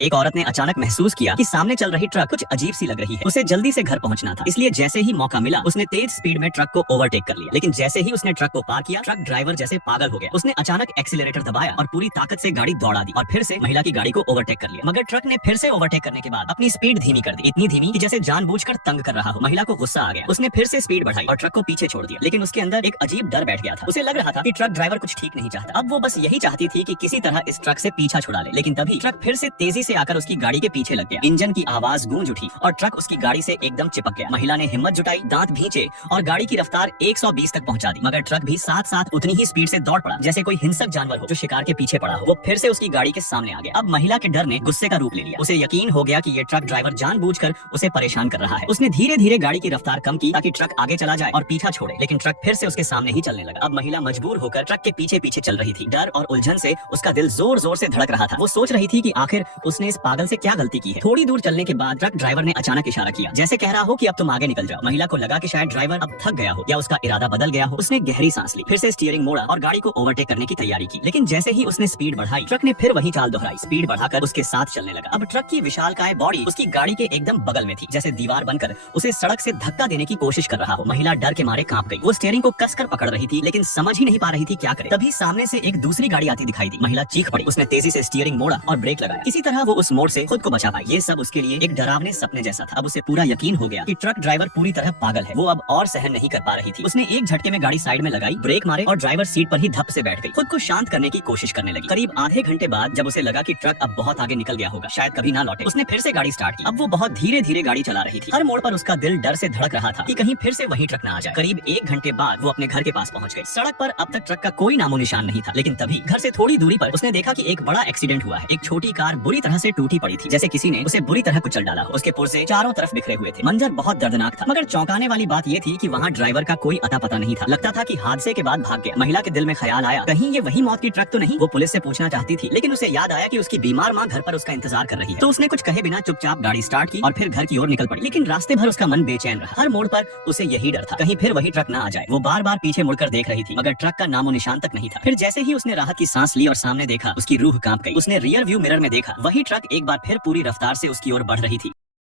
एक औरत ने अचानक महसूस किया कि सामने चल रही ट्रक कुछ अजीब सी लग रही है। उसे जल्दी से घर पहुंचना था, इसलिए जैसे ही मौका मिला उसने तेज स्पीड में ट्रक को ओवरटेक कर लिया। लेकिन जैसे ही उसने ट्रक को पार किया, ट्रक ड्राइवर जैसे पागल हो गया। उसने अचानक एक्सीलरेटर दबाया और पूरी ताकत से गाड़ी दौड़ा दी और फिर से महिला की गाड़ी को ओवरटेक कर लिया। मगर ट्रक ने फिर से ओवरटेक करने के बाद अपनी स्पीड धीमी कर दी, इतनी धीमी कि जैसे जानबूझकर तंग कर रहा हो। महिला को गुस्सा आ गया, उसने फिर से स्पीड बढ़ाई और ट्रक को पीछे छोड़ दिया। लेकिन उसके अंदर एक अजीब डर बैठ गया था। उसे लग रहा था कि ट्रक ड्राइवर कुछ ठीक नहीं चाहता। अब वो बस यही चाहती थी कि किसी तरह इस ट्रक से पीछा छुड़ा ले। लेकिन तभी ट्रक फिर से तेजी से आकर उसकी गाड़ी के पीछे लग गया। इंजन की आवाज गूंज उठी और ट्रक उसकी गाड़ी से एकदम चिपक गया। महिला ने हिम्मत जुटाई, दांत भींचे और गाड़ी की रफ्तार 120 तक पहुंचा दी। मगर ट्रक भी साथ साथ उतनी ही स्पीड से दौड़ पड़ा जैसे कोई हिंसक जानवर हो जो शिकार के पीछे पड़ा हो। वो फिर से उसकी गाड़ी के सामने आ गया। अब महिला के डर ने गुस्से का रूप ले लिया। उसे यकीन हो गया कि ये ट्रक ड्राइवर जानबूझकर उसे परेशान कर रहा है। उसने धीरे धीरे गाड़ी की रफ्तार कम की ताकि ट्रक आगे चला जाए और पीछा छोड़े। लेकिन ट्रक फिर से उसके सामने ही चलने लगा। अब महिला मजबूर होकर ट्रक के पीछे पीछे चल रही थी। डर और उलझन से उसका दिल जोर जोर से धड़क रहा था। वो सोच रही थी कि आखिर उसने इस पागल से क्या गलती की है। थोड़ी दूर चलने के बाद ट्रक ड्राइवर ने अचानक इशारा किया, जैसे कह रहा हो कि अब तुम आगे निकल जाओ। महिला को लगा कि शायद ड्राइवर अब थक गया हो या उसका इरादा बदल गया हो। उसने गहरी सांस ली, फिर से स्टीयरिंग मोड़ा और गाड़ी को ओवरटेक करने की तैयारी की। लेकिन जैसे ही उसने स्पीड बढ़ाई, ट्रक ने फिर वही चाल दोहराई, स्पीड बढ़ाकर उसके साथ चलने लगा। अब ट्रक की विशालकाय बॉडी उसकी गाड़ी के एकदम बगल में थी, जैसे दीवार बनकर उसे सड़क से धक्का देने की कोशिश कर रहा हो। महिला डर के मारे कांप गई। वो स्टीयरिंग को कसकर पकड़ रही थी लेकिन समझ ही नहीं पा रही थी क्या करे। तभी सामने से एक दूसरी गाड़ी आती दिखाई दी। महिला चीख पड़ी। उसने तेजी से स्टीयरिंग मोड़ा और ब्रेक लगाया। किसी तरह वो उस मोड़ से खुद को बचा पाई। ये सब उसके लिए एक डरावने सपने जैसा था। अब उसे पूरा यकीन हो गया कि ट्रक ड्राइवर पूरी तरह पागल है। वो अब और सहन नहीं कर पा रही थी। उसने एक झटके में गाड़ी साइड में लगाई, ब्रेक मारे और ड्राइवर सीट पर ही धप से बैठ गई। खुद को शांत करने की कोशिश करने लगी। करीब आधे घंटे बाद जब उसे लगा कि ट्रक अब बहुत आगे निकल गया होगा, शायद कभी ना लौटे, उसने फिर से गाड़ी स्टार्ट की। अब वो बहुत धीरे धीरे गाड़ी चला रही थी। हर मोड़ पर उसका दिल डर से धड़क रहा था कि कहीं फिर से वही ट्रक ना आ जाए। करीब एक घंटे बाद वो अपने घर के पास पहुंच गई। सड़क पर अब तक ट्रक का कोई नामो निशान नहीं था। लेकिन तभी घर से थोड़ी दूरी पर उसने देखा कि एक बड़ा एक्सीडेंट हुआ है। एक छोटी कार बुरी तरह से टूटी पड़ी थी, जैसे किसी ने उसे बुरी तरह कुचल डाला हो। उसके पुर्जे चारों तरफ बिखरे हुए थे। मंजर बहुत दर्दनाक था। मगर चौंकाने वाली बात ये थी कि वहाँ ड्राइवर का कोई अता पता नहीं था। लगता था कि हादसे के बाद भाग गया। महिला के दिल में ख्याल आया, कहीं ये वही मौत की ट्रक तो नहीं। वो पुलिस से पूछना चाहती थी, लेकिन उसे याद आया कि उसकी बीमार माँ घर पर उसका इंतजार कर रही है। तो उसने कुछ कहे बिना चुपचाप गाड़ी स्टार्ट की और फिर घर की ओर निकल पड़ी। लेकिन रास्ते भर उसका मन बेचैन रहा। हर मोड़ पर उसे यही डर था, कहीं फिर वही ट्रक ना आ जाए। वो बार बार पीछे मुड़कर देख रही थी, मगर ट्रक का नामो निशान तक नहीं था। फिर जैसे ही उसने राहत की सांस ली और सामने देखा, उसकी रूह कांप गई। उसने रियर व्यू मिरर में देखा, वही ट्रक एक बार फिर पूरी रफ्तार से उसकी ओर बढ़ रही थी।